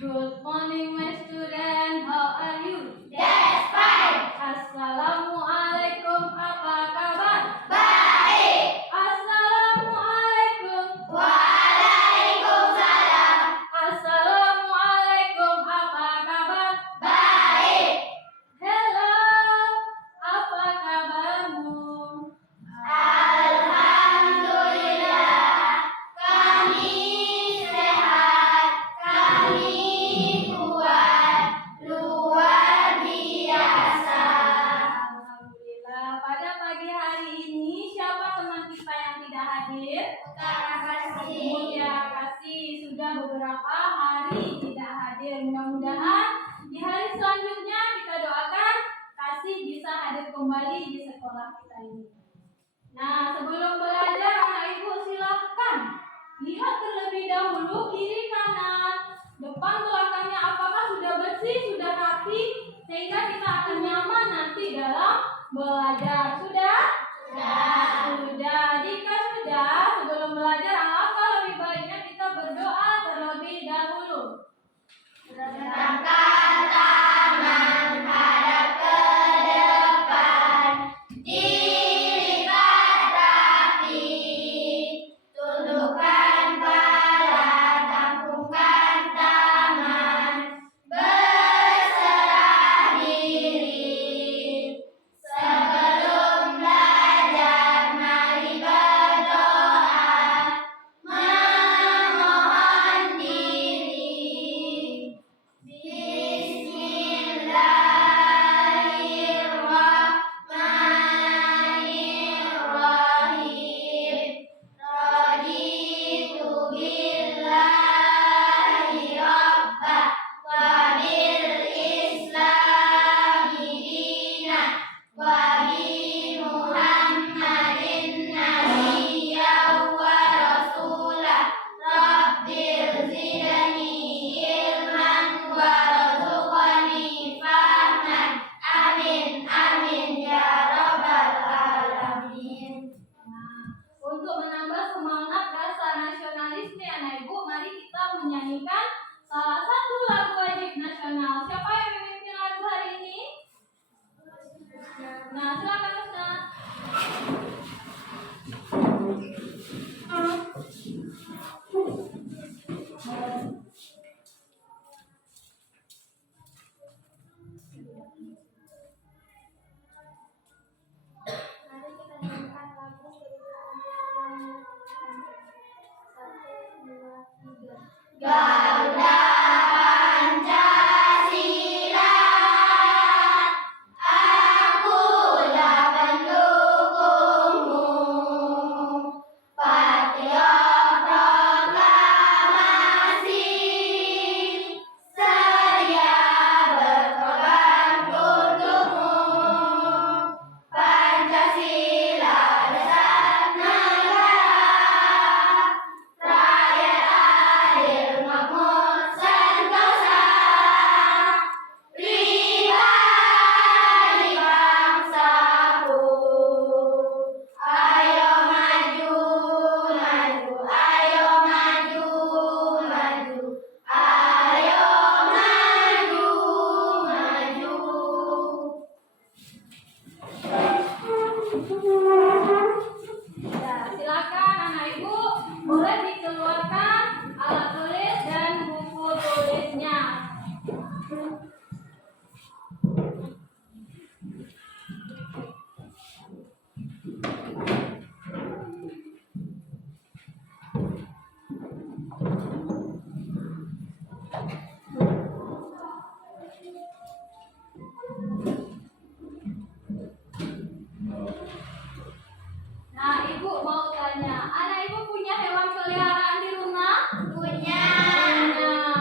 Good morning, my student. How are you? That's fine. Assalamualaikum. Apa kabar? Baik. Assalamualaikum. Waalaikumsalam. Assalamualaikum. Apa kabar? Baik. Hello. Apa kabarmu? Alhamdulillah. Kami sehat. Kami kuat. Luar biasa. Alhamdulillah. Pada pagi hari ini, siapa teman kita yang tidak hadir? Terima kasih. Mulia kasih sudah beberapa hari tidak hadir. Mudah-mudahan di hari selanjutnya kita doakan kasih bisa hadir kembali di sekolah kita ini. Nah, sebelum belajar anak ibu silahkan lihat terlebih dahulu kiri kanan, depan belakangnya apakah sudah bersih, sudah rapi, sehingga kita akan nyaman nanti dalam belajar. Sudah? Sudah. Jika sudah, sebelum belajar apa lebih baiknya kita berdoa terlebih dahulu. Langkah tangan hadap ke depan, dilipat rapi, tundukkan kepala, tampungkan tangan, berserah diri. Sebelum belajar, mari berdoa, memohon diri. Bismillahirrahmanirrahim. Raditu billahi rabba wa bil islami dina wa bi Muhammadin nabiyyan wa rasulah. Rabbil zidni ilman warzuqni fahman. Amin amin ya rabbal alamin. Nah, untuk menambah semangat rasa nasionalisme anak ibu, mari kita menyanyikan salah satu lagu wajib nasional. Siapa yang memimpin lagu hari ini? Nah, silakan Ustaz. Mari kita nyanyikan lagu Garuda Pancasila, akulah pendukungmu. Patriot proklamasi, sedia berkorban untukmu. Pancasila dasar negara, rakyat adil makmur sentosa, pribadi bangsaku. Ayo maju, maju, ayo maju, maju, ayo maju, maju. Ya, silakan anak ibu boleh dikeluarkan alat tulis dan buku tulisnya. Nah, ibu mau tanya, anak ibu punya hewan peliharaan di rumah? Punya.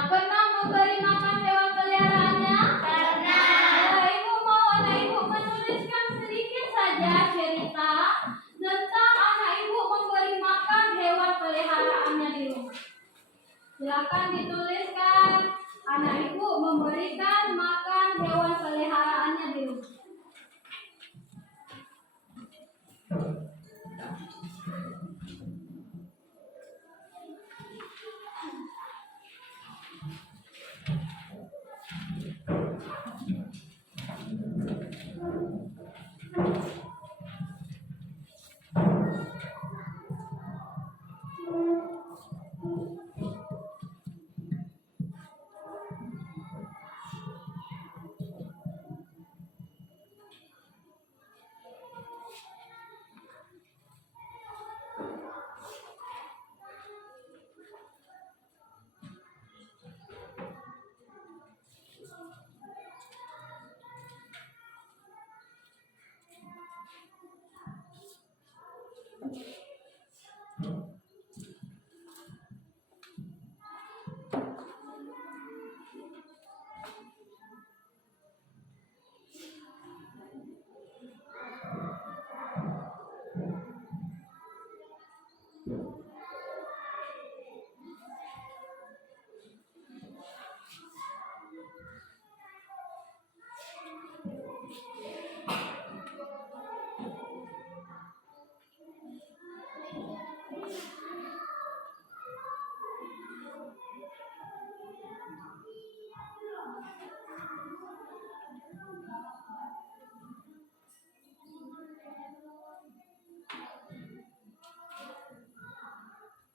Pernah memberi makan hewan peliharaannya? Pernah. Nah, ibu mau anak ibu menuliskan sedikit saja cerita tentang anak ibu memberi makan hewan peliharaannya di rumah. Silakan dituliskan, anak ibu memberikan makan hewan peliharaannya di rumah.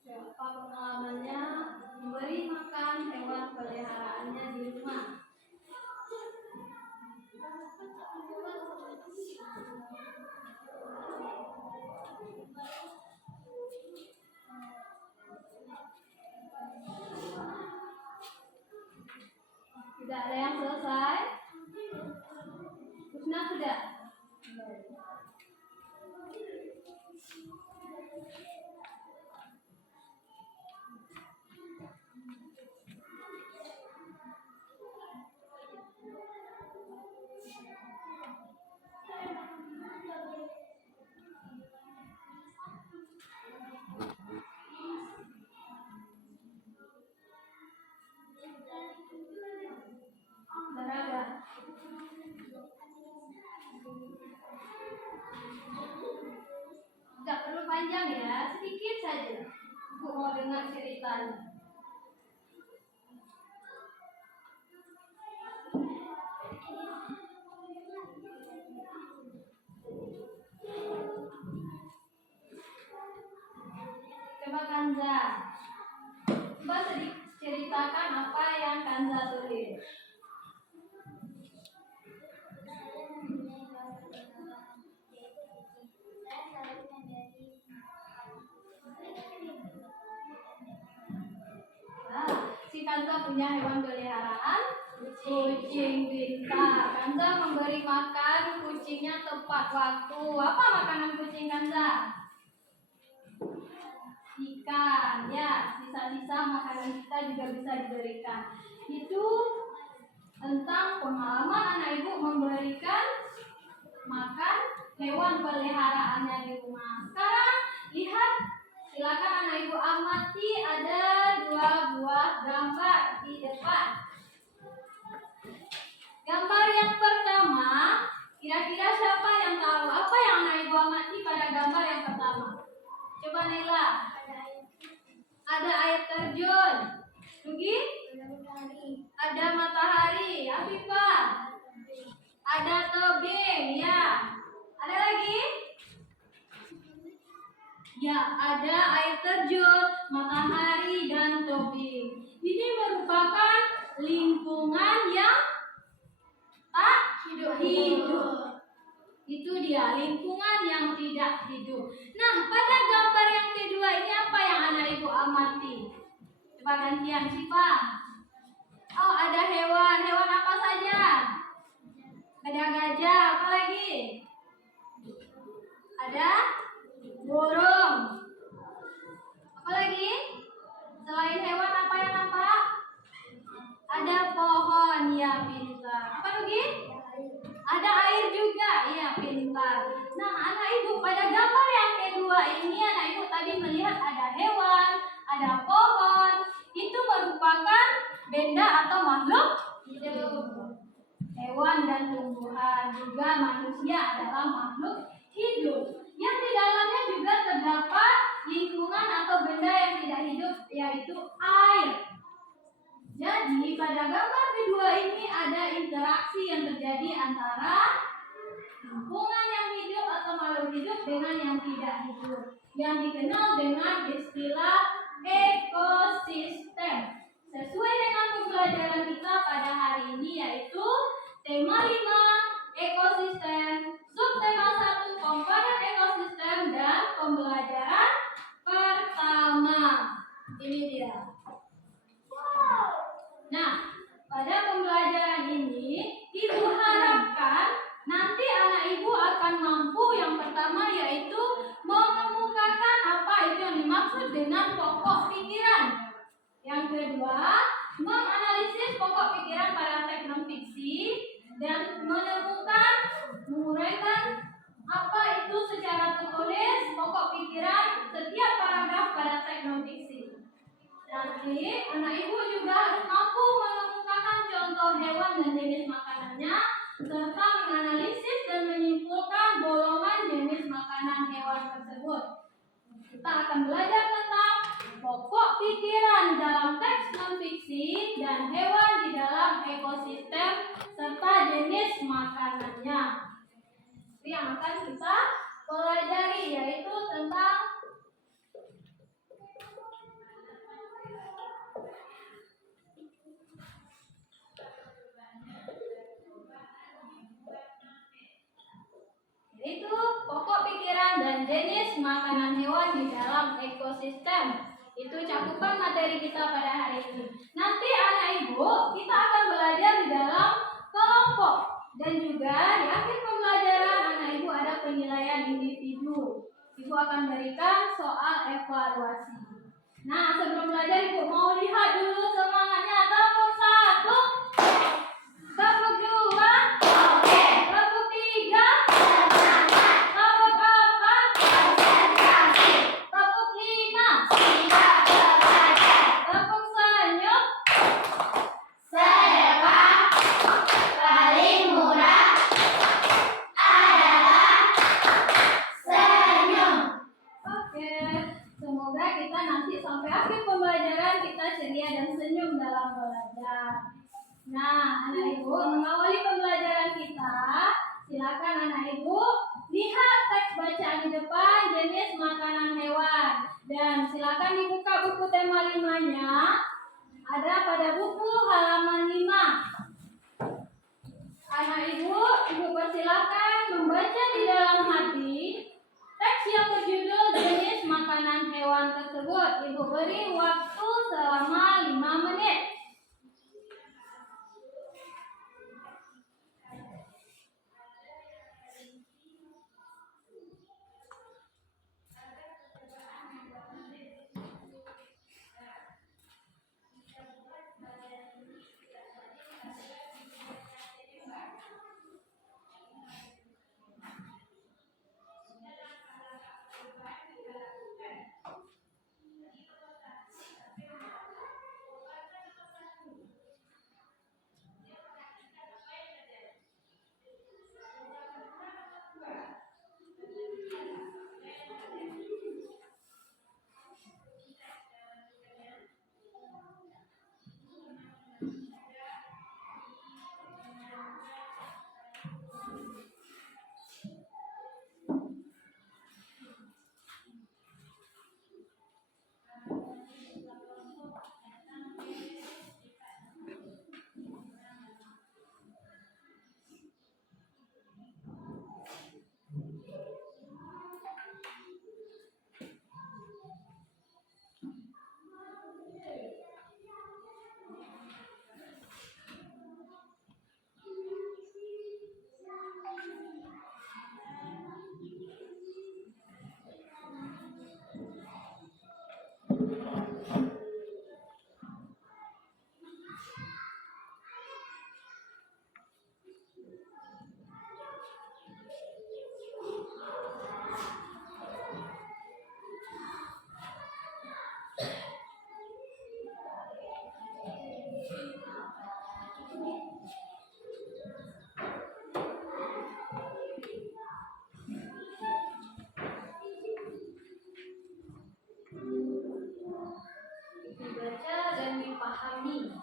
Siapa pengalamannya memberi makan hewan peliharaannya di rumah? Tidak ada yang selesai? Husna sudah? Berada. Tidak perlu panjang ya, sedikit saja. Bu mau dengar ceritanya. Coba Kanza, coba ceritakan apa yang Kanza tulis. Nah, si Kanza punya hewan peliharaan kucing pintar. Kanza memberi makan kucingnya tepat waktu. Apa makanan kucing Kanza? Ikan, ya, sisa-sisa makanan kita juga bisa diberikan. Itu tentang pengalaman anak ibu memberikan makan hewan peliharaannya di rumah. Sekarang lihat, silakan anak ibu amati, ada 2 buah gambar di depan. Gambar yang pertama, kira-kira siapa yang tahu apa yang anak ibu amati pada gambar yang pertama? Coba Nela. Ada air terjun. Rugi? Ada matahari. Afifah. Ada tebing, ya. Ada lagi? Ya, ada air terjun, matahari, dan tebing. Ini merupakan lingkungan yang tak hidup. Itu dia, lingkungan yang tidak hidup. Nah, pada gambar yang kedua ini apa yang anak ibu amati? Coba gantian, Siva. Oh, ada hewan. Hewan apa saja? Ada gajah, apa lagi? Ada burung. Apa lagi? Selain hewan apa yang nampak? Ada pohon, ya pintar. Apa lagi? Ada air juga, iya pintar. Nah, anak ibu pada gambar yang kedua ini anak ibu tadi melihat ada hewan, ada pohon. Itu merupakan benda atau makhluk hidup. Hewan dan tumbuhan, juga manusia adalah makhluk hidup. Yang di dalamnya juga terdapat lingkungan atau benda yang tidak hidup, yaitu air. Jadi pada gambar kedua ini ada interaksi yang terjadi antara lingkungan yang hidup atau makhluk hidup dengan yang tidak hidup, yang dikenal dengan istilah ekosistem. Sesuai dengan pembelajaran kita pada hari ini, yaitu tema 5 ekosistem, subtema 1 komponen ekosistem, dan pembelajaran pertama. Ini dia. Nah, pada pembelajaran ini ibu harapkan nanti anak ibu akan mampu yang pertama yaitu mengemukakan apa itu yang dimaksud dimaksud dengan pokok pikiran. Yang kedua, menganalisis pokok pikiran pada teks non-fiksi dan menemukan, menguraikan apa itu secara tertulis pokok pikiran setiap paragraf pada teks non-fiksi. Nanti, anak ibu juga harus mampu mengemukakan contoh hewan dan jenis makanannya, serta menganalisis dan menyimpulkan golongan jenis makanan hewan tersebut. Kita akan belajar tentang pokok pikiran dalam teks non-fiksi dan hewan di dalam ekosistem serta jenis makanannya. Itu yang akan kita pelajari, yaitu tentang pokok pikiran dan jenis makanan hewan di dalam ekosistem. Itu cakupan materi kita pada hari ini. Nanti anak ibu kita akan belajar di dalam kelompok dan juga di akhir pembelajaran anak ibu ada penilaian individu. Ibu akan berikan soal evaluasi. Nah, sebelum belajar ibu mau lihat dulu semangatnya. Tepuk 1, tepuk 2, tepuk 3, tepuk 4, tepuk 5, tepuk senyum. Sedekah paling murah adalah senyum. Oke, semoga kita nanti sampai akhir pembelajaran kita ceria dan senyum dalam belajar. Nah, anak ibu mengawali pembelajaran kita, silakan anak ibu lihat teks bacaan di depan jenis makanan hewan dan silakan dibuka buku tema 5-nya. Ada pada buku halaman 5. Anak ibu persilakan membaca di dalam hati teks yang berjudul jenis makanan hewan tersebut. Ibu beri waktu selama 5 menit. Dibaca dan dipahami.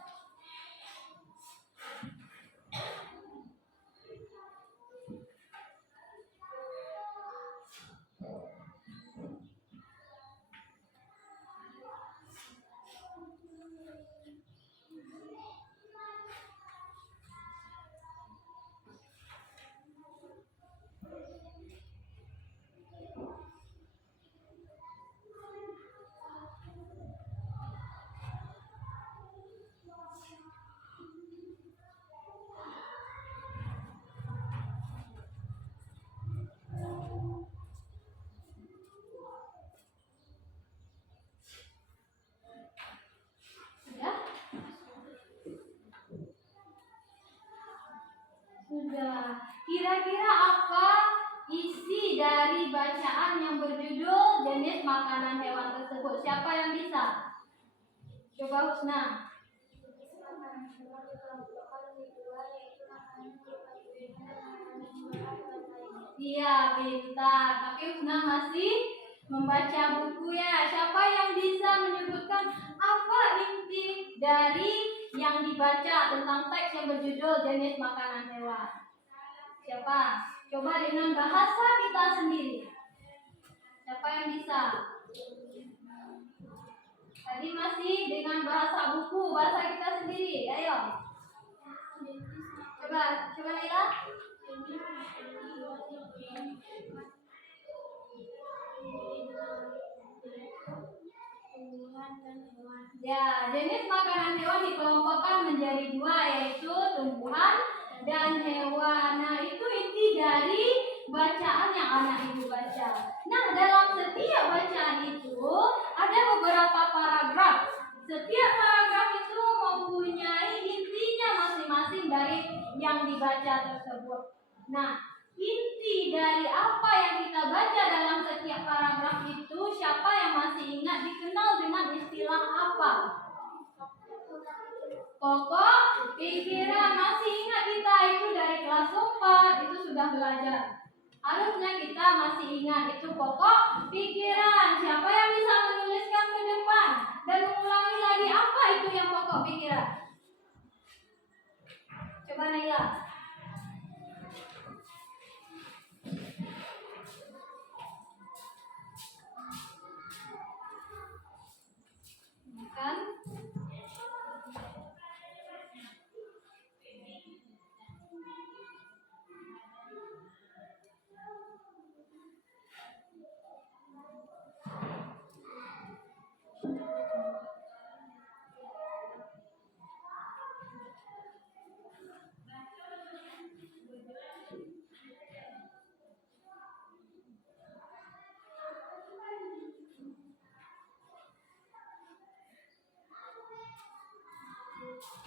kira-kira apa isi dari bacaan yang berjudul jenis makanan hewan tersebut? Siapa yang bisa? Coba Husna. Iya, pintar. Tapi Husna masih membaca buku ya. Siapa yang bisa menyebutkan apa inti dari yang dibaca tentang teks yang berjudul jenis makanan hewan? Siapa? Coba dengan bahasa kita sendiri. Siapa yang bisa? Tadi masih dengan bahasa buku, bahasa kita sendiri. Ayo. Coba Naila. Ya, jenis makanan hewan dikelompokkan menjadi dua, yaitu tumbuhan dan hewan. Nah, itu inti dari bacaan yang anak ibu baca. Nah, dalam setiap bacaan itu ada beberapa paragraf. Setiap paragraf itu mempunyai intinya masing-masing dari yang dibaca tersebut. Nah, inti dari apa yang kita baca dalam setiap paragraf itu, siapa yang masih ingat, dikenal dengan istilah apa? Pokok pikiran. Masih ingat kita itu dari kelas 4 itu sudah belajar. Harusnya kita masih ingat itu pokok pikiran. Siapa yang bisa menuliskan ke depan dan mengulangi lagi apa itu yang pokok pikiran? Coba Naila. Kan?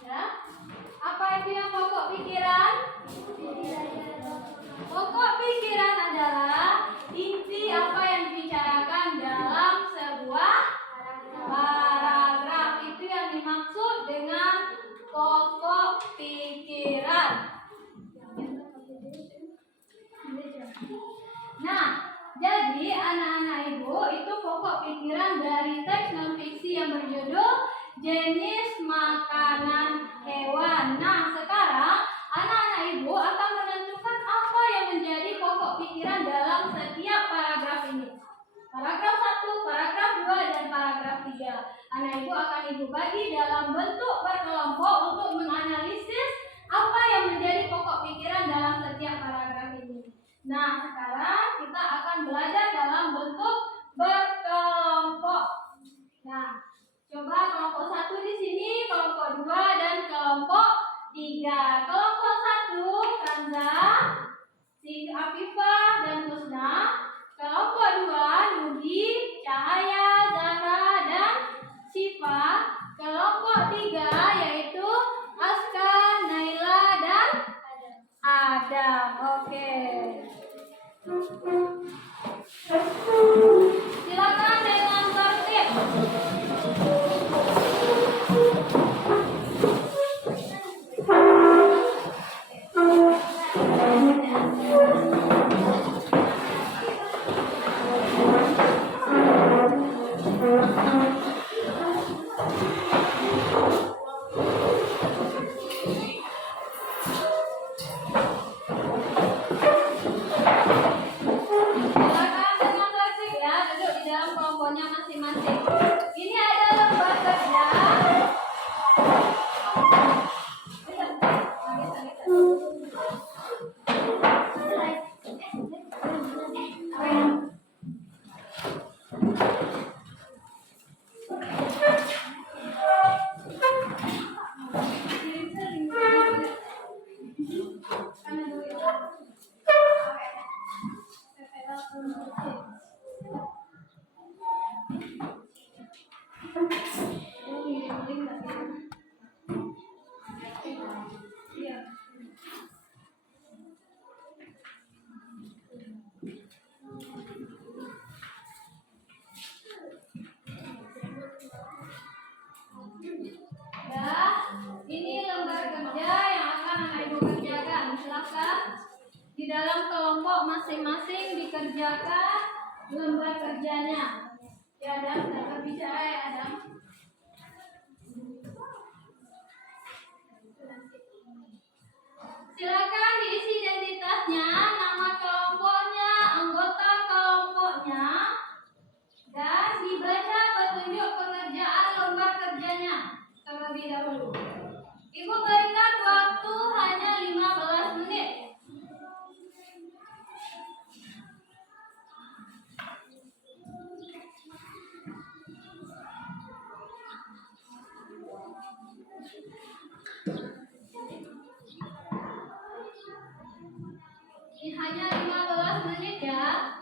Ya. Apa itu yang pokok pikiran? Pokok pikiran adalah inti apa yang dibicarakan dalam sebuah paragraf. Itu yang dimaksud dengan pokok pikiran. Nah, jadi anak-anak ibu, itu pokok pikiran dari teks non-fiksi yang berjudul jenis makanan hewan. Nah, sekarang anak-anak ibu akan menentukan apa yang menjadi pokok pikiran dalam setiap paragraf ini. Paragraf 1, paragraf 2, dan paragraf 3. Anak ibu akan ibu bagi dalam bentuk berkelompok untuk menganalisis apa yang menjadi pokok pikiran dalam setiap paragraf ini. Nah, sekarang kita akan belajar dalam bentuk berkelompok. Nah, coba kelompok 1 di sini, kelompok 2 dan kelompok 3. Kelompok 1, Kanza, si Afifah dan Husna. Kelompok 2, Nudi, Cahaya, Zahra dan Syifa. Kelompok 3 yaitu Aska, Naila dan Adam. Oke. Silakan dengan tertib. dalam kelompok masing-masing dikerjakan lembar kerjanya. Ya, Adam, kita berbicara ya, Adam. Silakan diisi identitasnya, nama kelompoknya, anggota kelompoknya, dan dibaca petunjuk pengerjaan lembar kerjanya terlebih dahulu. Ibu berikan waktu hanya 15 menit. Ini hanya 15 menit ya.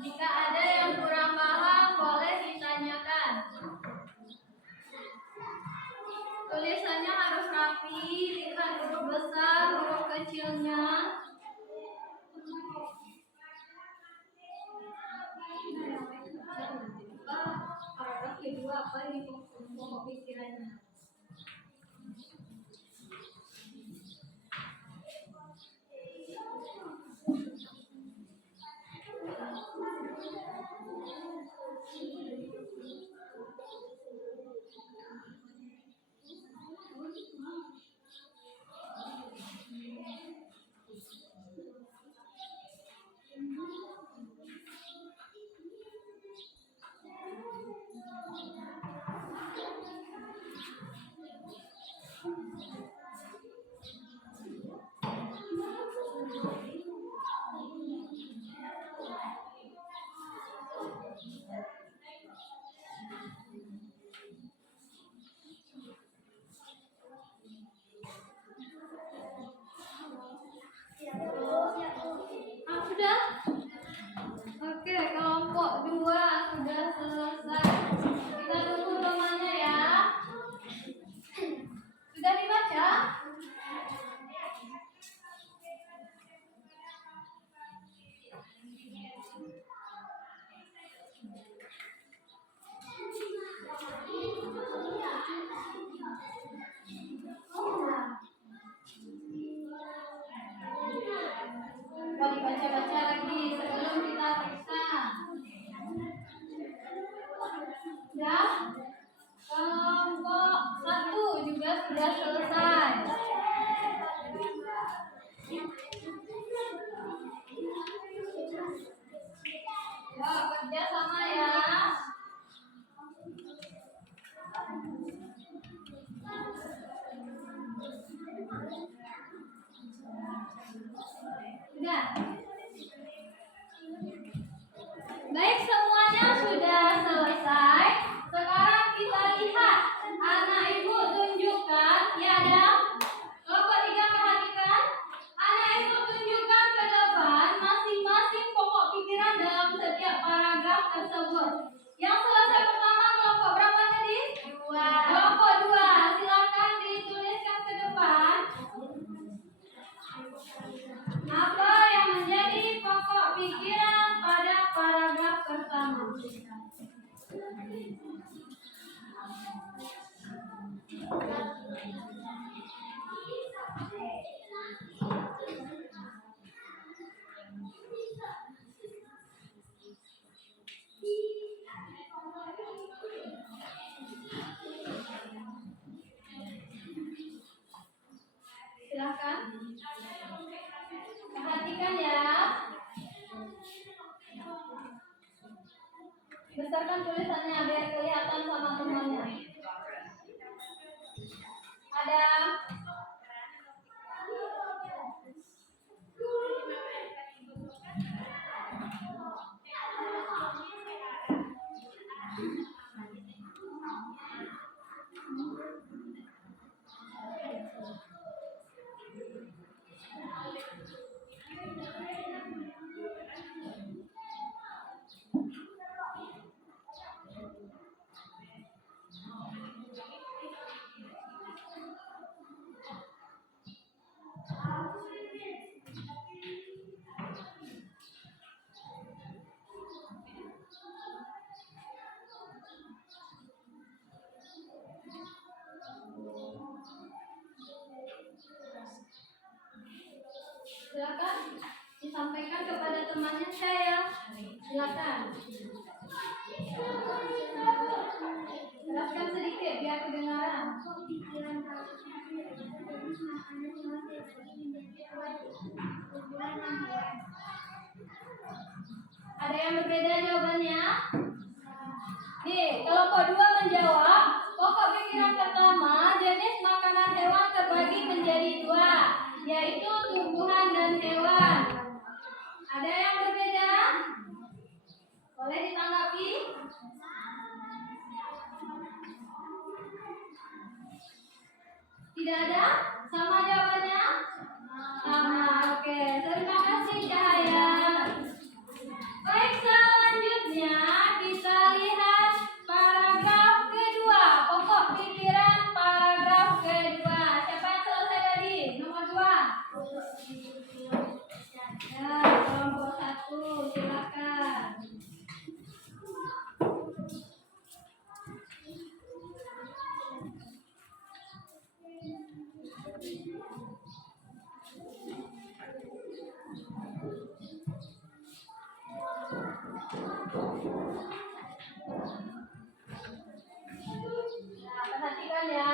Jika ada yang kurang paham, boleh ditanyakan. Tulisannya harus rapi, lihat huruf besar, huruf kecilnya. Paragraf kedua apa ini pokok pikirannya? Sudah? Oke, kelompok 2 sudah selesai. Kita tunggu temannya ya. Sudah dibaca? Coba dibaca-baca lagi sebelum kita periksa. Ya, kelompok 1 juga sudah selesai. Ya, kerja sama ya. Sudah. Baik, semuanya sudah selesai. Sekarang kita lihat. Anak ibu tunjukkan, ya ada. Kelompok 3 perhatikan. Anak ibu tunjukkan ke depan masing-masing pokok pikiran dalam setiap paragraf tersebut. Yang selesai pertama kelompok berapa tadi? 2. Kelompok 2. Silakan dituliskan ke depan. Apa yang menjadi pokok pikiran pada paragraf pertama? Silakan. Perhatikan ya. Besarkan tulisannya biar kelihatan sama temannya. Ada. saya. Silakan. Teruskan sedikit biar kedengaran. Ada yang berbeda jawabannya? Nih, kelompok 2 menjawab, pokok pikiran pertama, jenis makanan hewan terbagi menjadi 2, yaitu tumbuhan dan hewan. Ada yang berbeda? Boleh ditanggapi? Tidak ada? Sama jawabannya? Sama, oke. Terima kasih Cahaya. Baik, selanjutnya kita lihat paragraf kedua. Pokok pikiran paragraf kedua. Siapa yang selesai tadi? Nomor 2. Ya, kelompok 1, silakan. Nah, perhatikan ya.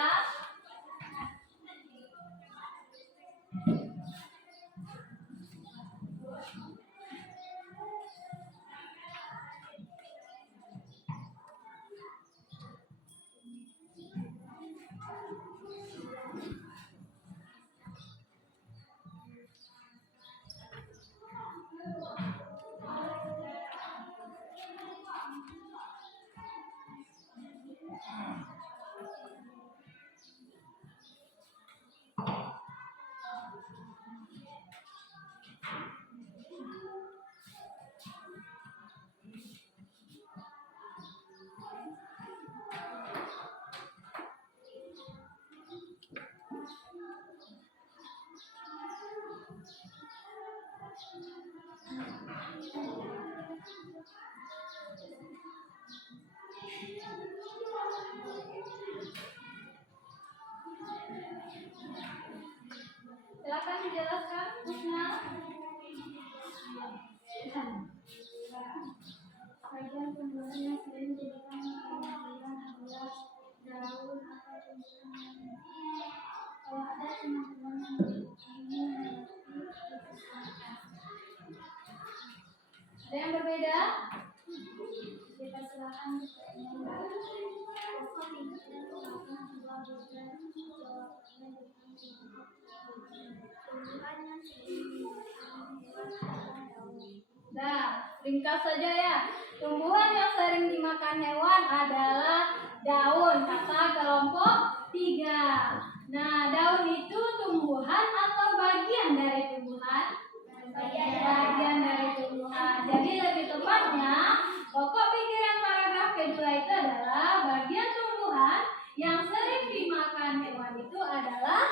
Silakan dijelaskan, Husna. Bagian tumbuhan yang sering dijadikan makanan adalah daun atau tumbuhan. Kalau ada teman-teman yang ingin mengerti, dipersilakan. Ada yang berbeda? Dipersilakan jika ingin mengerti. Pokok pikiran merupakan sebuah bagian jawabannya dengan tumbuhan yang sering dimakan hewan adalah daun. Nah, ringkas saja ya. Tumbuhan yang sering dimakan hewan adalah daun, kata kelompok 3. Nah, daun itu tumbuhan atau bagian dari tumbuhan? Bagian dari tumbuhan. Jadi lebih tepatnya, pokok pikiran paragraf kedua itu adalah bagian tumbuhan yang sering dimakan hewan itu adalah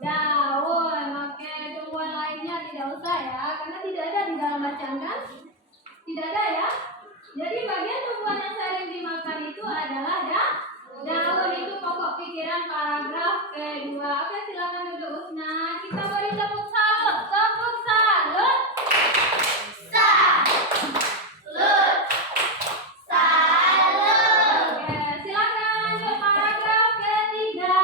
daun. Oke, tumbuhan lainnya tidak usah ya, karena tidak ada di dalam bacaan kan? Tidak ada ya. Jadi bagian tumbuhan yang sering dimakan itu adalah daun. Itu pokok pikiran paragraf kedua. Oke, silakan duduk Husna. Kita beri tepuk salut. Tepuk salut. Salut. Salut. Oke, silakan lanjut paragraf ketiga.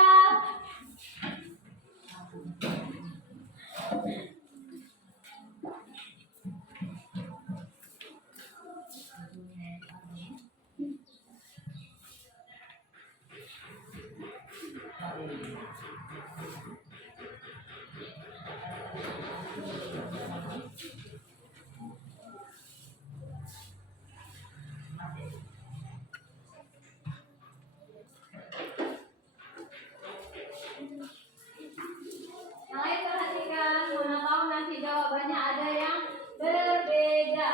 Yang lain perhatikan, mana tahu nanti jawabannya ada yang berbeda.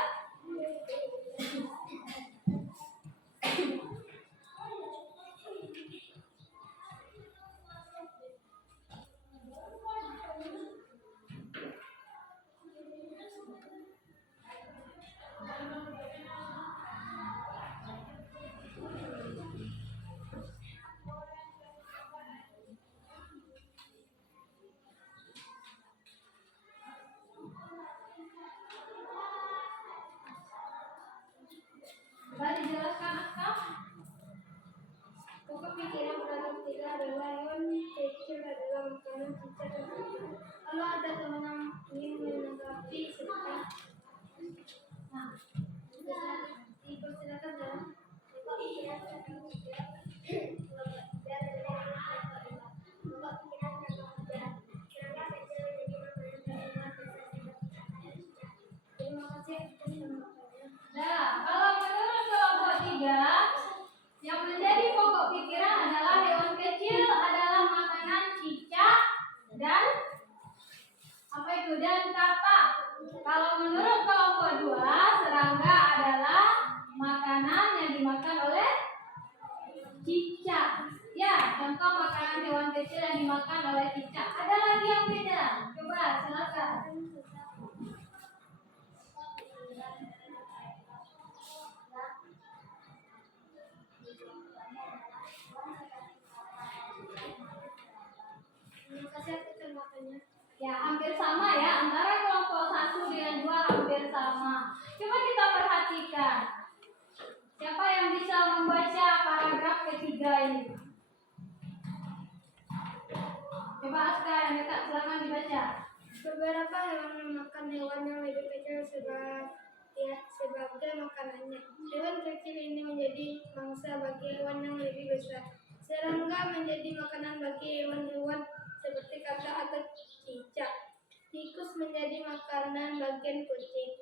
ketiga yang menjadi pokok pikiran adalah hewan kecil adalah makanan cicak dan apa itu dan katak. Kalau menurut kelompok 2, serangga adalah makanan yang dimakan oleh cicak. Ya, contoh makanan hewan kecil yang dimakan oleh cicak. Ada lagi yang beda? Coba silakan. Ya, hampir sama ya. Antara kelompok 1 dengan 2 hampir sama. Coba kita perhatikan. Siapa yang bisa membaca paragraf ketiga ini? Coba Aska yang dekat, silakan dibaca. Beberapa hewan memakan hewan yang lebih kecil sebagai makanannya. Hewan kecil ini menjadi mangsa bagi hewan yang lebih besar. Serangga menjadi makanan bagi hewan-hewan seperti katak atau cicak. Tikus menjadi makanan bagian kucing.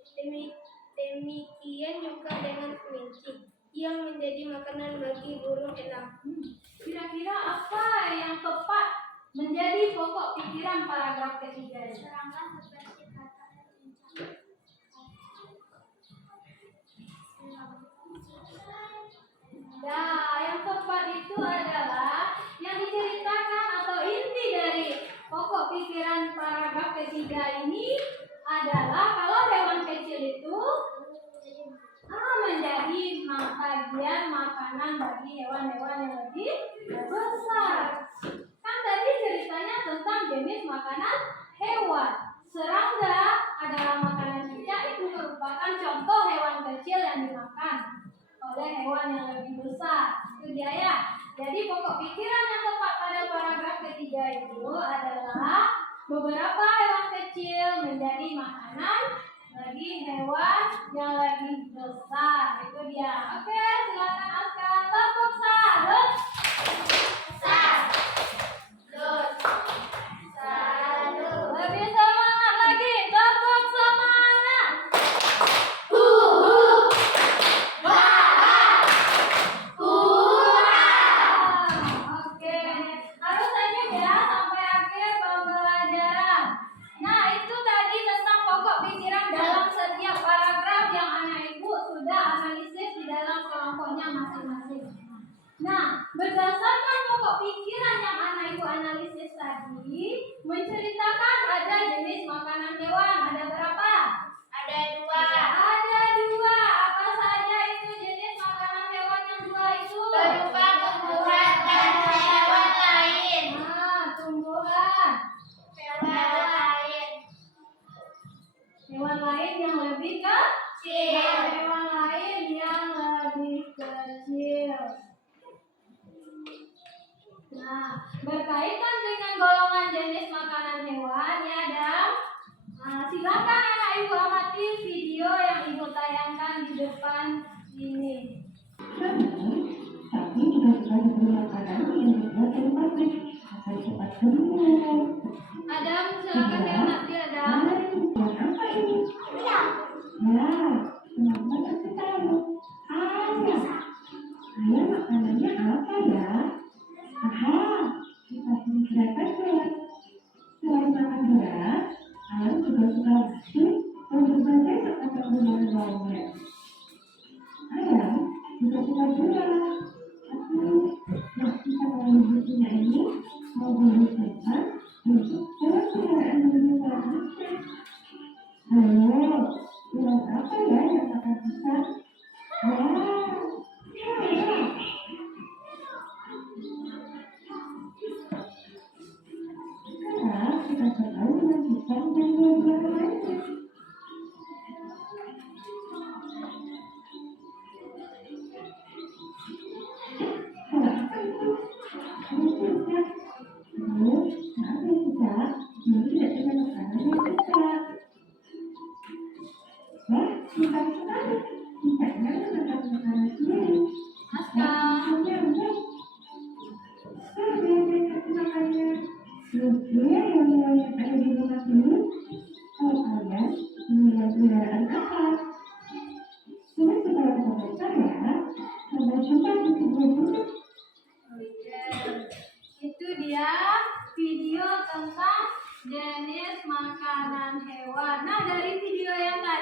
Demikian juga dengan kelinci yang menjadi makanan bagi burung elang. Kira-kira apa yang tepat menjadi pokok pikiran paragraf ketiga ini? Serangga seperti katak dan cicak. Nah, yang tepat itu adalah yang diceritakan atau inti dari pokok pikiran paragraf ketiga ini adalah kalau hewan kecil itu menjadi bagian makanan bagi hewan-hewan yang lebih besar. Kan tadi ceritanya tentang jenis makanan hewan. Serangga adalah makanan cicak, itu merupakan contoh hewan kecil yang dimakan oleh hewan yang lebih besar. Itu dia ya. Jadi pokok pikiran yang tepat pada paragraf ketiga itu adalah beberapa hewan kecil menjadi makanan bagi hewan yang lebih besar. Itu dia. Oke, silakan Aska. Tepuk salut. Lebih semangat lagi. Tepuk semangat. Oke, harus lanjut ya sampai akhir pembelajaran. Nah, itu tadi tentang pokok pikiran dalam setiap paragraf yang anak ibu sudah analisis di dalam kelompoknya masing-masing. Nah, berdasarkan pokok pikiran yang anak ibu analisis tadi, menceritakan ada jenis makanan hewan. Ada berapa? Ada 2. Ada 2. Apa saja itu jenis makanan hewan yang 2 itu? Berupa tumbuhan dan hewan lain. Tumbuhan. Hewan lain. Hewan lain yang lebih kecil. Hewan lain yang lebih kecil. Nah, berkaitan dengan golongan jenis makanan hewan ya, Adam. Silakan anak ibu amati video yang ibu tayangkan di depan ini. Tapi juga suka diberi makanan yang dibuat dari pabrik agar cepat sembuh. Adam, silakan diamati Adam. Buat apa ini? Ya, teman-teman pasti tahu. Ayam. Ayam makanannya apa ya? Kita singkirkan beras. Selain makan beras, ayam juga suka nasi dan berbagai makanan rumahan lainnya. Ayam juga suka beras. Tapi kita menyebutnya ini mau dibutuhkan untuk hewan peliharaan di luar negeri. Ayo, hewan apa ya yang makan besar? Sekarang kita tahu dengan pisang dan buah-buahan lainnya.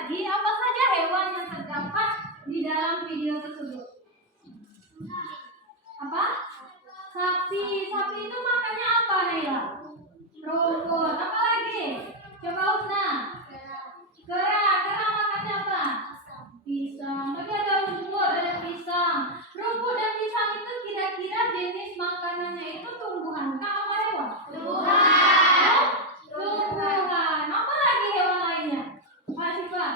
lagi apa saja hewan yang terdapat di dalam video tersebut? Apa? Sapi. Sapi itu makannya apa, Naila? Rumput. Apa lagi? Coba Husna. Kera. Kera makannya apa? Pisang. Tapi ada rumput, ada pisang. Rumput dan pisang itu kira-kira jenis makanannya itu tumbuhan kah apa hewan? Tumbuhan. Tumbuhan. Apa lagi hewan lainnya? Pak Siva.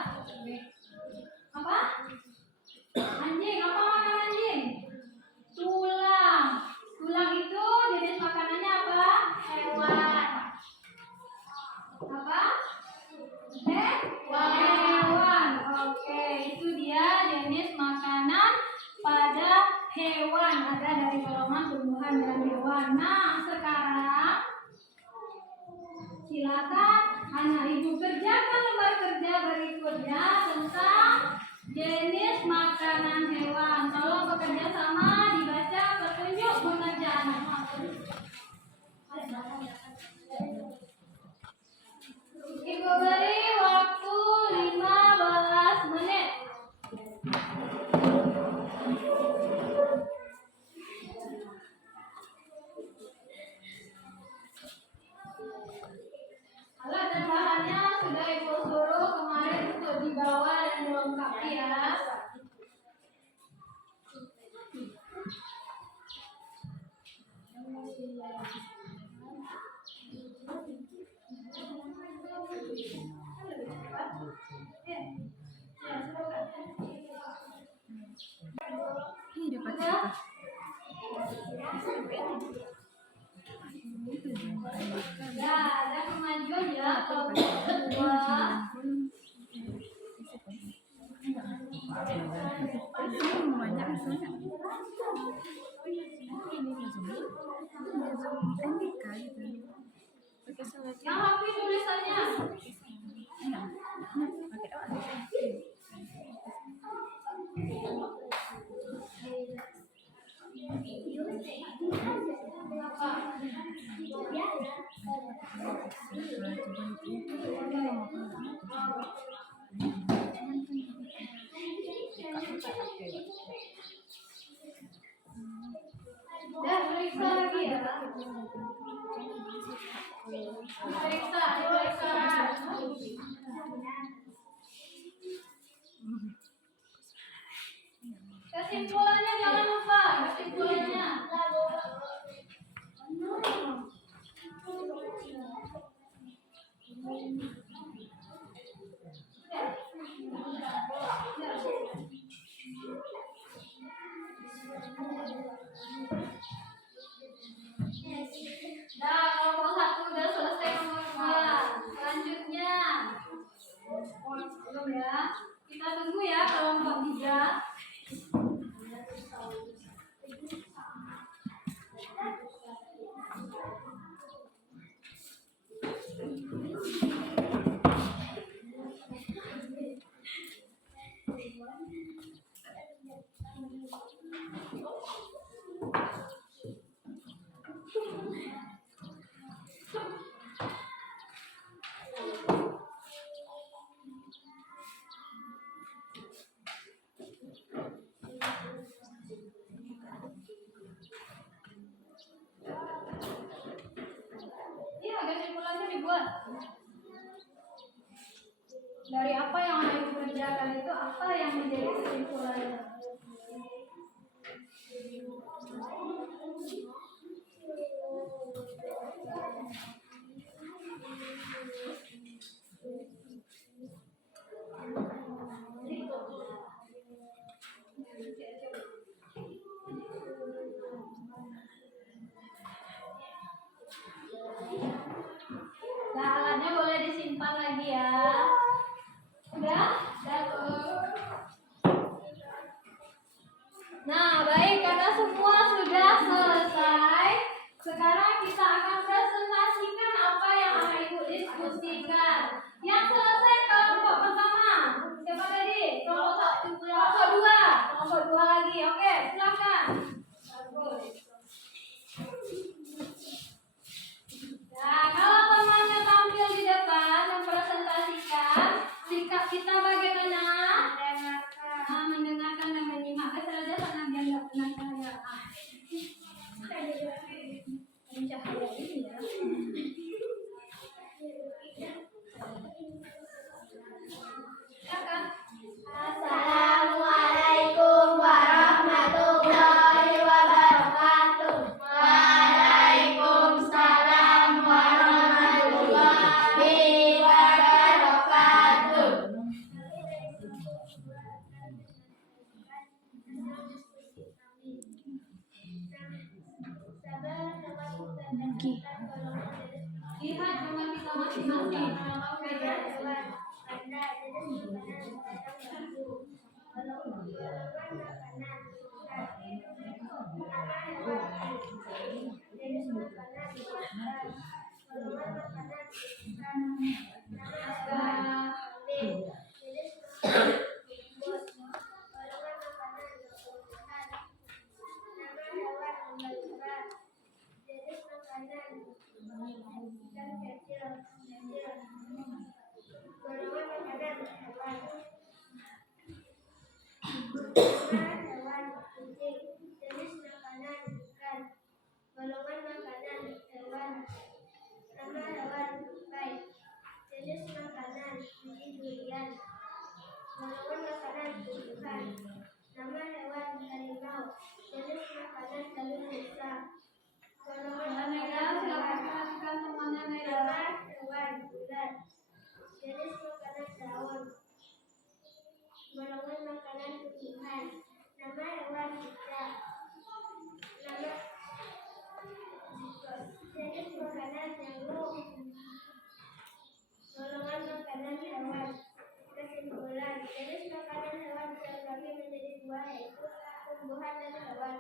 Apa? Anjing. Apa makan anjing? Tulang. Tulang itu jenis makanannya apa? Hewan. Apa? Hewan. Oke, itu dia jenis makanan pada hewan. Ada dari golongan tumbuhan dan hewan. Nah, sekarang silakan anak ibu kerjakan lembar kerja berikutnya tentang jenis makanan hewan. Tolong bekerja sama, dibaca petunjuk pengerjaan. Ibu beri waktu 15 menit. Alat dan bahannya sudah ibu suruh kemarin untuk dibawa dan dilengkapi ya. Ya, ada kemajuan ya. Yang rapi tulisannya. Dan periksa lagi ya. Periksa. Kesimpulannya jangan lupa. Kesimpulannya. Nah, kelompok 1 udah selesai nomor 2. Selanjutnya, belum ya? Kita tunggu ya kelompok 3. Iya, kesimpulannya dibuat. Dari apa yang anak ibu kerjakan itu, apa yang menjadi kesimpulannya? Nah, alatnya boleh disimpan lagi ya. Udah? Udah tuh. Silakan. Assalamualaikum warahmatullahi wabarakatuh. Waalaikumsalam warahmatullahi wabarakatuh. Lihat dengan kita masing-masing. Golongan makanan hewan. Nama hewan baik. Jenis makanan biji durian. Golongan makanan tumbuhan. Nama hewan harimau. Jenis makanan daun besar. Golongan makanan hewan. Nama hewan ulat. Jenis makanan daun. Golongan makanan tumbuhan. Nama hewan cicak. Nama jenis makanan nyamuk. Golongan makanan hewan. Kesimpulan, jenis makanan hewan terbagi menjadi dua, yaitu tumbuhan dan hewan.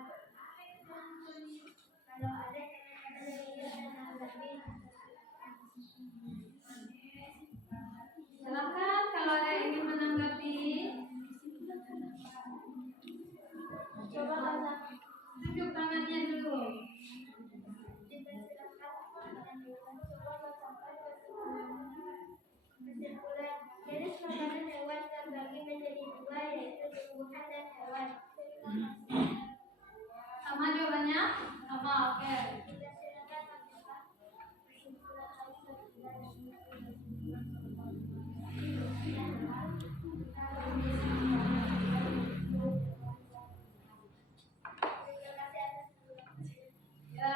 Kalau ada kata-kata lebih. Silakan kalau ada yang ingin menanggapi. Coba tunjuk tangannya dulu. Kesimpulan, jenis makanan hewan terbagi menjadi dua, yaitu tumbuhan dan hewan. Sama jawabannya? Sama, oke. Ya,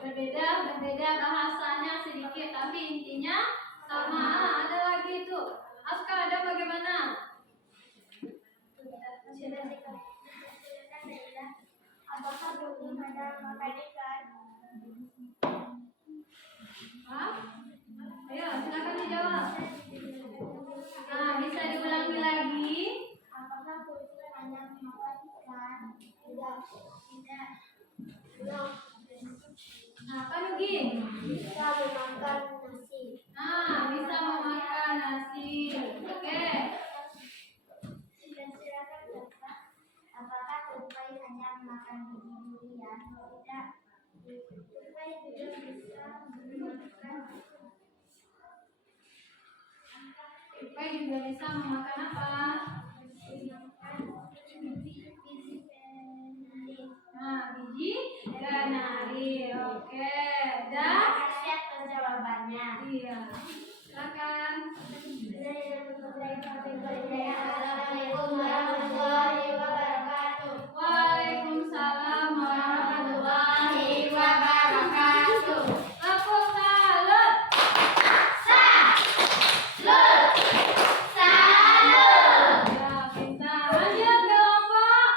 berbeda bahasanya sedikit, tapi intinya sama. Ada lagi itu. Aska, ada bagaimana? Apakah burung ada makan ikan? Hah? Ayo, silakan dijawab. Nah, bisa diulangi lagi. Apakah burung ada makan ikan? Tidak. Tidak. Belum. Nah, apa lagi? Bisa memakan nasi. Nah, bisa memakan nasi. Oke. Dan silakan Bapak. Apakah tupai hanya makan biji durian? Tidak. Tupai juga bisa memakan. Tupai juga bisa memakan apa? Nah, biji kenari. Oke. Dan Makasih atas jawabannya. iya. Silakan. Assalamualaikum warahmatullahi wabarakatuh. Waalaikumsalam warahmatullahi Wabarakatuh. Tepuk salut. Salut. Salut. Ya, pintar. Lanjut kelompok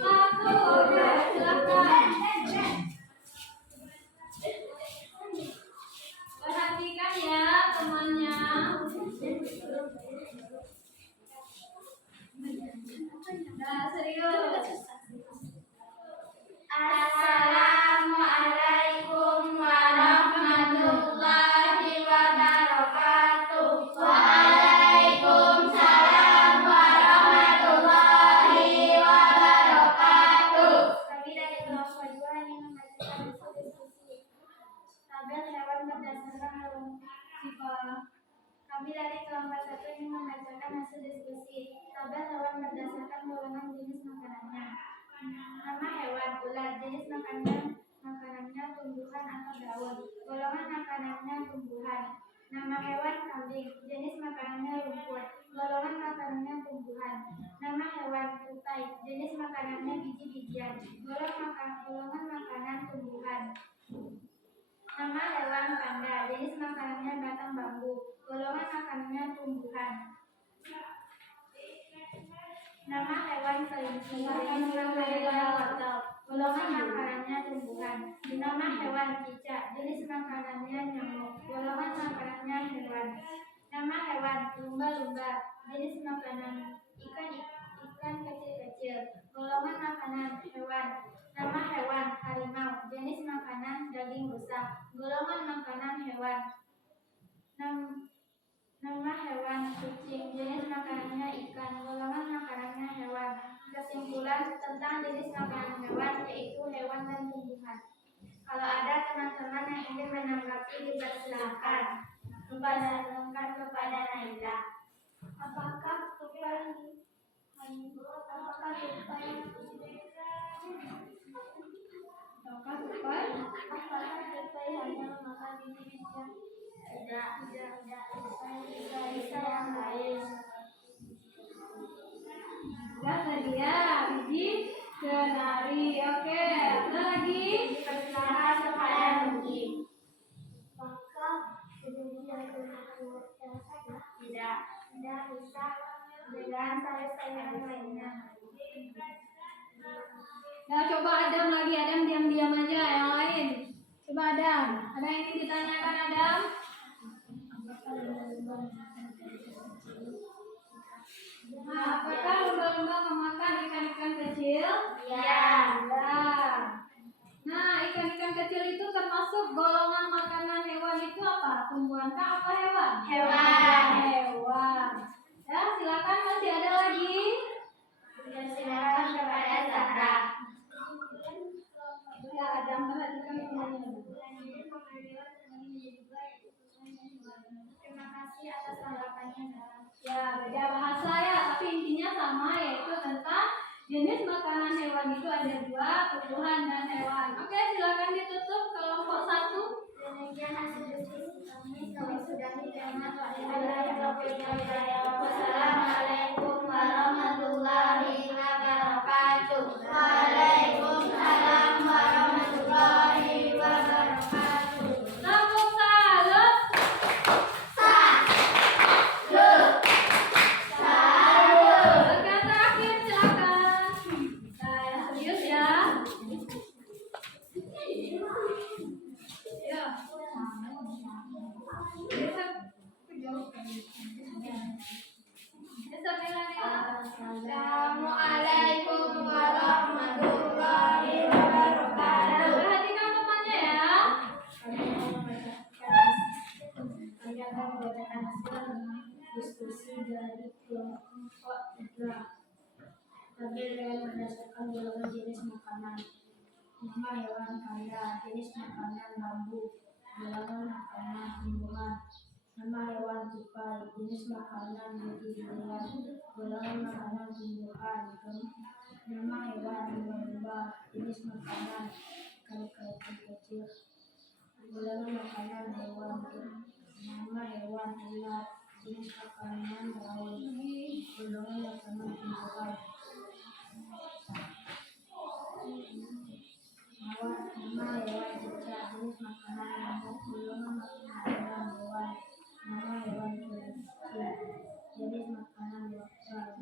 1. Oke, silakan. Perhatikan ya temannya. Nah, serius. Assalamualaikum warahmatullahi wabarakatuh. Waalaikumsalam warahmatullahi wabarakatuh. Kami dari kelompok 2 ingin membacakan diskusi tabel hewan berdasarkan sifat. Kami dari kelompok 1 ingin membacakan hasil diskusi tabel hewan berdasarkan golongan jenis makanannya. Nama hewan ulat, jenis makanannya tumbuhan atau daun. Golongan makanannya tumbuhan. Nama hewan kambing, jenis makanannya rumput. golongan makanannya tumbuhan. Nama hewan tupai, jenis makanannya biji-bijian. Golongan makanan tumbuhan. Nama hewan panda, jenis makanannya batang bambu. Golongan makanannya tumbuhan. Nama hewan kelinci, jenis makanannya wortel. Golongan makanannya tumbuhan. Nama hewan cicak, jenis makanannya nyamuk. Golongan makanannya hewan. Nama hewan lumba-lumba, jenis makanan ikan kecil-kecil. Golongan makanan hewan. Nama hewan harimau, jenis makanan daging rusa. Golongan makanan hewan. Nama hewan kucing, jenis makanannya ikan. Golongan makanannya hewan. Kesimpulan tentang jenis makanan hewan yaitu hewan dan tumbuhan. Kalau ada teman-teman yang ingin menanggapi, dipersilakan. Kepada Naila. Apakah tupai hanya memakan biji-bijian? Tidak. Bisa yang lain. Ya tadi ya, biji kenari. Oke, ada lagi? Dipersilakan kepada Nugi. Apakah biji-bijian itu saja? Tidak bisa dengan sayur-sayuran lainnya. Ya coba Adam lagi, Adam diam-diam aja. Yang lain, coba Adam. Ada yang ingin ditanyakan Adam? Nah, apakah lumba-lumba memakan ikan-ikan kecil? Ya. Nah, ikan-ikan kecil itu termasuk golongan makanan hewan itu apa? Tumbuhan kah apa hewan? Hewan. Ya, silakan masih ada lagi. Dipersilakan kepada Zahra. Ya, Adam perhatikan semuanya. Terima kasih atas tanggapannya, Zahra. Ya, beda bahasa ya, tapi intinya sama, yaitu tentang jenis makanan hewan itu ada dua, tumbuhan dan hewan. Oke, silakan ditutup kelompok 1. Demikian hasil diskusi kami sudahi dengan wassalamualaikum warahmatullahi wabarakatuh. Waalaikumsalam warahmatullahi wabarakatuh. Sambung salut. Oke, terakhir silakan. Nah, serius ya. Ya. Assalamualaikum warahmatullahi wabarakatuh. Perhatikan temannya ya. Kami akan membacakan hasil diskusi dari kelompok 3. Terdiri dengan berdasarkan golongan jenis makanan. Nama hewan panda, jenis makanan bambu. Golongan makanan tumbuhan. Nama hewan tupai, jenis makanan biji-bijian. Golongan makanan tumbuhan. Nama hewan lumba-lumba, jenis makanan ikan kecil. Golongan makanan hewan. Nama hewan ular, jenis makanan daun. Golongan makanan tumbuhan. Nama hewan cicak, jenis makanan nyamuk. Golongan makanan hewan. Nama hewan kelinci, jenis makanan wortel.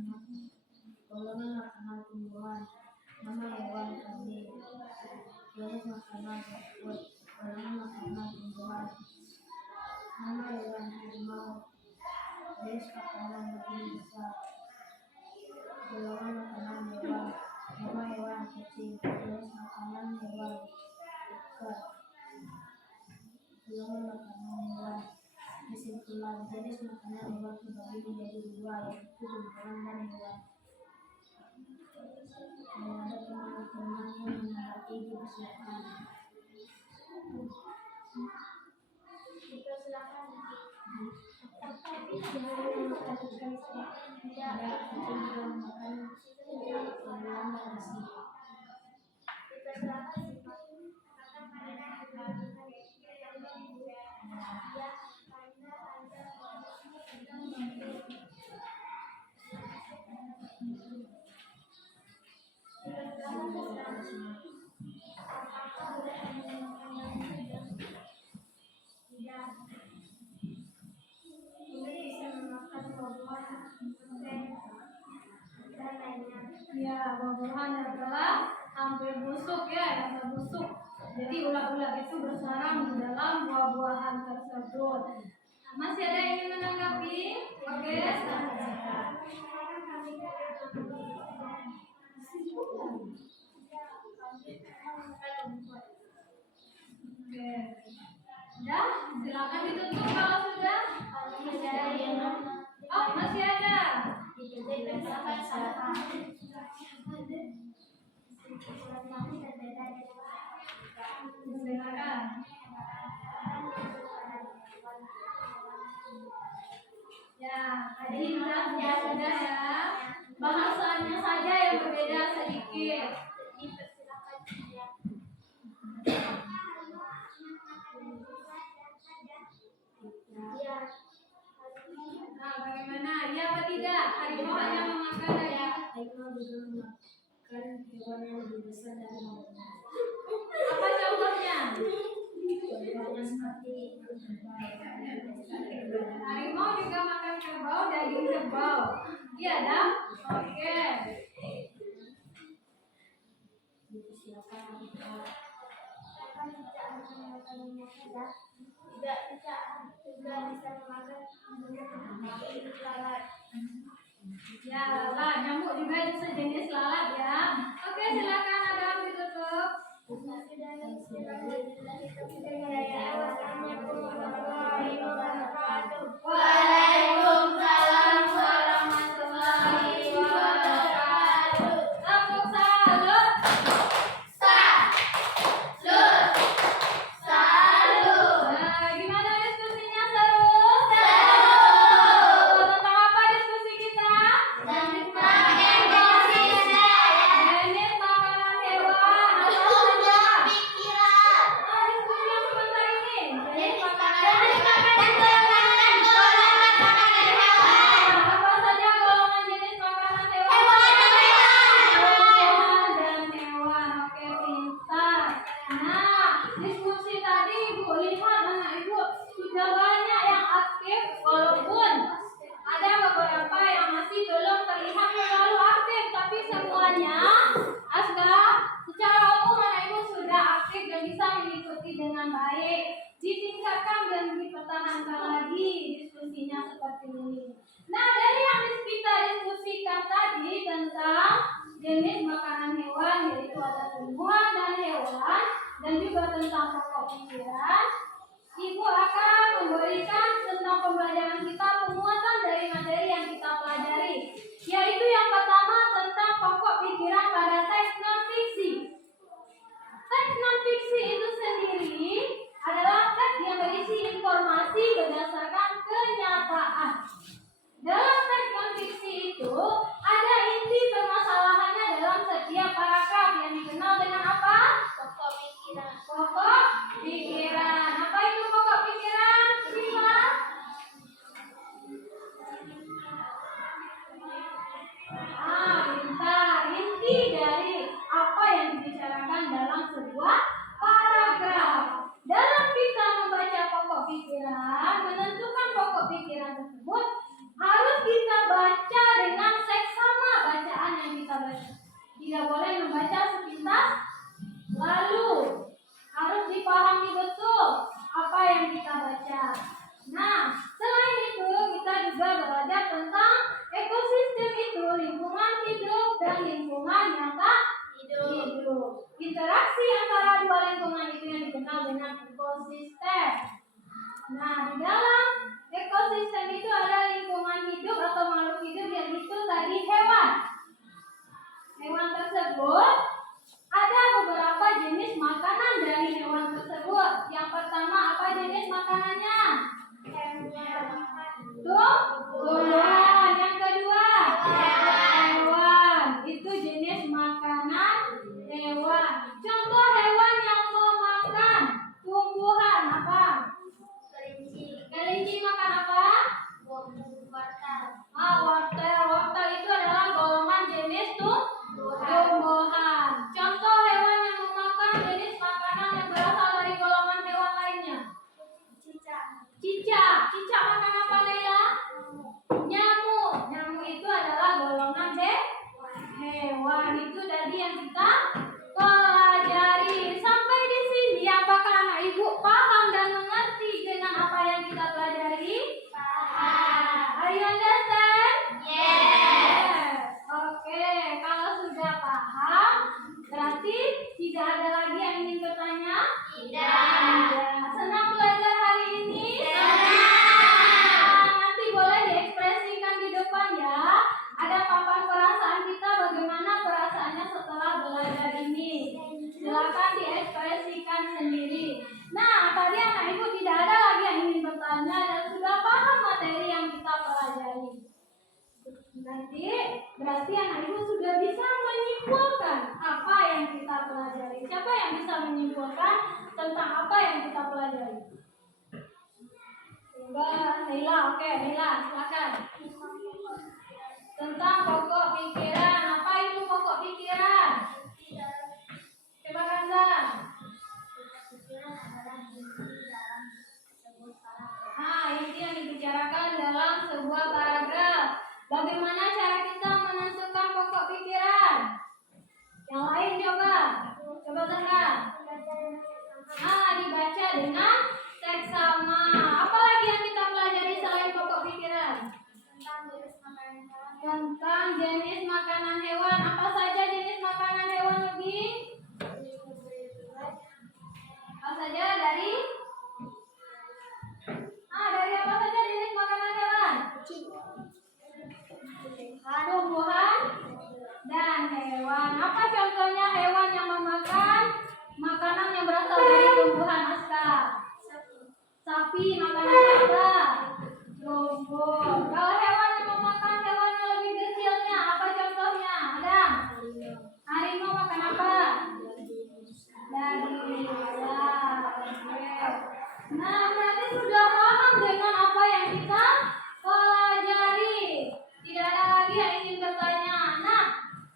Golongan makanan tumbuhan. Nama hewan kambing, jenis makanan rumput. Golongan makanan tumbuhan. Nama hewan harimau, jenis makanan daging besar. Golongan makanan hewan. Nama hewan kucing, jenis makanan hewan ikan. Golongan makanan hewan. Kesimpulan, jenis makanan hewan terbagi menjadi dua, yaitu tumbuhan dan hewan. Kalau ada teman-teman yang menanggapi, dipersilakan. bisa memakan buah-buahan dan lainnya. Ya, buah-buahan adalah hampir busuk ya, yang terbusuk. Jadi ulat-ulat itu bersarang di dalam buah-buahan tersebut. Masih ada yang ingin menanggapi? Oke, Oke. Udah, silakan ditutup kalau sudah. Masih ada yang Oh, masih ada. Silakan. Ya, tadi sudah ya. Bahasanya saja yang berbeda sedikit. Nah, bagaimana? Iya apa tidak? Harimau hanya memakan daging. Harimau juga memakan hewan yang lebih besar dari manusia. Apa contohnya? Contohnya seperti Harimau juga makan kerbau, daging kerbau. Iya, dong? Oke. tidak bisa memakan lalat. Ya, lalat. Nyamuk juga sejenis lalat ya. Oke, silakan Adam ditutup. Waalaikumsalam warahmatullahi wabarakatuh. Tepuk salut. Nah, gimana diskusinya, seru? Tentang apa diskusi kita? Jenis makanan hewan. Diskusi yang sebentar ini. Jenis makanan. Apa saja golongan jenis makanan hewan? Hewan dan hewan. Oke, pintar. Nah, diskusi tadi Ibu lihat anak Ibu sudah banyak yang aktif walaupun ada beberapa yang masih belum terlihat terlalu aktif, tapi semuanya secara umum anak Ibu sudah aktif dan bisa mengikuti dengan baik. Ditingkatkan dan dipertahankan lagi diskusinya seperti ini. Nah, dari yang kita diskusikan tadi tentang jenis makanan hewan, yaitu ada tumbuhan dan hewan, dan juga tentang pokok pikiran, Ibu akan memberikan tentang pembelajaran kita penguatan dari materi yang kita pelajari, yaitu yang pertama tentang pokok pikiran pada teks non-fiksi. Teks non-fiksi itu sendiri adalah teks yang berisi informasi berdasarkan kenyataan. Dalam teks non-fiksi itu ada inti permasalahannya dalam setiap paragraf yang dikenal dengan apa? Pokok pikiran. Pokok pikiran. Apa itu pokok pikiran? Sila. Pintar. Inti dari apa yang dibicarakan dalam sebuah paragraf. Dalam kita membaca pokok pikiran, menentukan pokok pikiran tersebut, harus kita baca dengan seksama bacaan yang kita baca. Tidak boleh membaca sepintas lalu. Harus dipahami betul apa yang kita baca. Nah, selain itu kita juga belajar tentang ekosistem itu, lingkungan hidup dan lingkungan yang tak hidup. Interaksi antara dua lingkungan itu yang dikenal dengan ekosistem. Nah, di dalam ekosistem itu ada lingkungan hidup atau makhluk hidup, yaitu tadi hewan. Hewan tersebut ada beberapa jenis makanan dari hewan tersebut. Yang pertama, apa jenis makanannya? Tumbuhan. Yang kedua, hewan. Itu jenis makanan hewan. Contoh hewan yang memakan tumbuhan apa? Kelinci makan apa? Wortel. Wortel itu adalah golongan jenis tumbuhan. Contoh hewan jenis makanan yang berasal dari golongan hewan lainnya? Cicak. Cicak makan apa, Leila? Nyamuk. Nyamuk itu adalah golongan hewan. Itu tadi yang kita pelajari. Sampai di sini apakah anak ibu paham dan mengerti dengan apa yang kita pelajari? Paham. Are you understand? Yes. Oke, kalau sudah paham, berarti tidak ada lagi yang ingin bertanya? Tidak. Senang belajar hari ini? Senang. Nanti boleh diekspresikan di depan ya. Ada papan perasaan kita, bagaimana perasaannya setelah belajar ini. Silakan diekspresikan sendiri. Nah, tadi anak ibu tidak ada lagi yang ingin bertanya dan sudah paham materi yang kita pelajari. Nanti berarti anak ibu sudah bisa menyimpulkan apa yang kita pelajari. Siapa yang bisa menyimpulkan tentang apa yang kita pelajari? Leila, oke, Leila, silakan. Tentang pokok pikiran. Apa itu pokok pikiran? Coba Kanza. Inti yang dibicarakan dalam sebuah paragraf. Bagaimana cara kita menentukan pokok pikiran? Yang lain coba Zahra. Dibaca dengan seksama. Apa lagi yang kita pelajari selain pokok pikiran? Tentang jenis makanan hewan. Apa saja jenis makanan hewan lebih? Apa saja dari apa saja jenis makanan hewan? Tumbuhan dan hewan. Apa contohnya hewan yang memakan makanan yang berasal dari tumbuhan, Aska? Sapi makanan apa? Rumput. Kalau hewan yang memakan hewan yang lebih kecilnya, apa contohnya? Ada? Harimau makan apa? Daging. Nah, berarti sudah paham dengan apa yang kita pelajari. Tidak ada lagi yang ingin bertanya. Nah,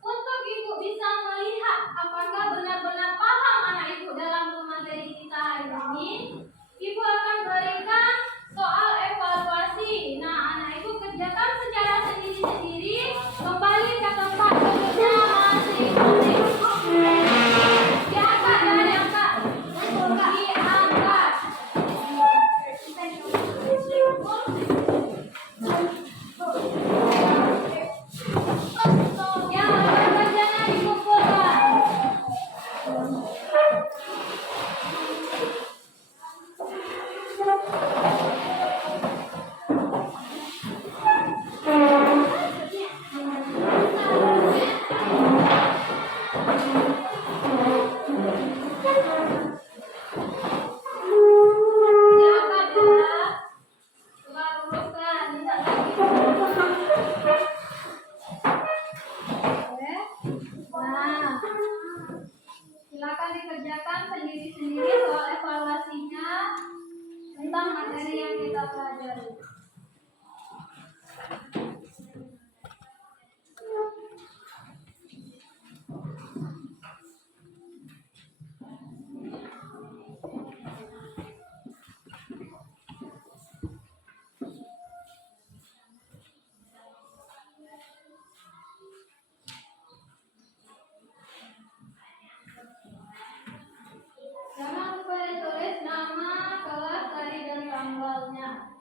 untuk ibu bisa melihat apakah benar-benar paham anak ibu dalam materi kita hari ini, ibu akan berikan soal evaluasi. Nah, anak ibu kerjakan secara sendiri-sendiri, kembali ke tempat duduknya masing-masing. Diangkat, jangan diangkat. Diangkat. Yang ada kerjanya dikumpulkan. Diangkat ya. Coba rumuskan. Tidak lagi. Nah, silakan dikerjakan sendiri-sendiri soal evaluasinya tentang materi yang kita pelajari. Jangan lupa ditulis nama, kelas, hari, dan tanggalnya.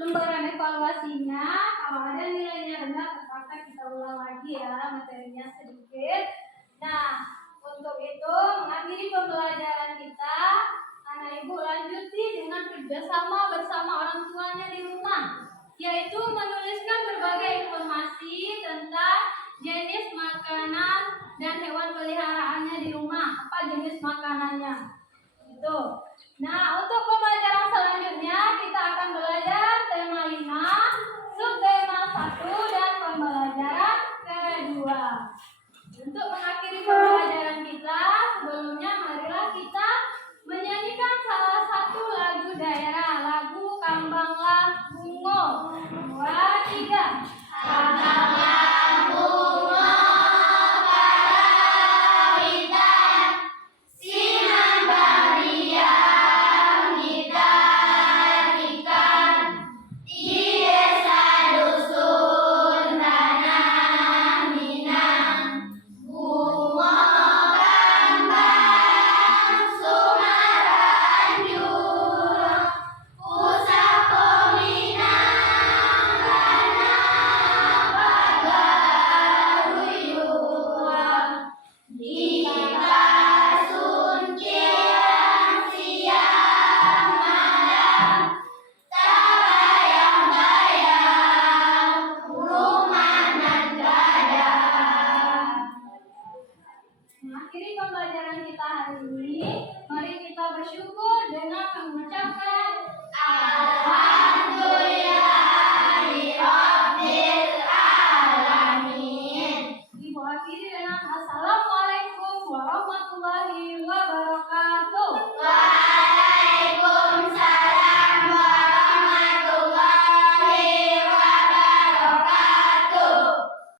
lembaran evaluasinya. Kalau ada nilainya rendah terpaksa kita ulang lagi ya, materinya sedikit. Nah, untuk itu mengakhiri pembelajaran kita, anak ibu lanjuti dengan kerjasama bersama orang tuanya di rumah, yaitu menuliskan berbagai informasi tentang jenis makanan dan hewan peliharaannya di rumah. Apa jenis makanannya? Itu. Nah, untuk pembelajaran selanjutnya kita akan belajar tema 5, subtema 1 dan pembelajaran kedua. Untuk mengakhiri pembelajaran kita, sebelumnya marilah kita menyanyikan salah satu lagu daerah, lagu Kambanglah Bungo.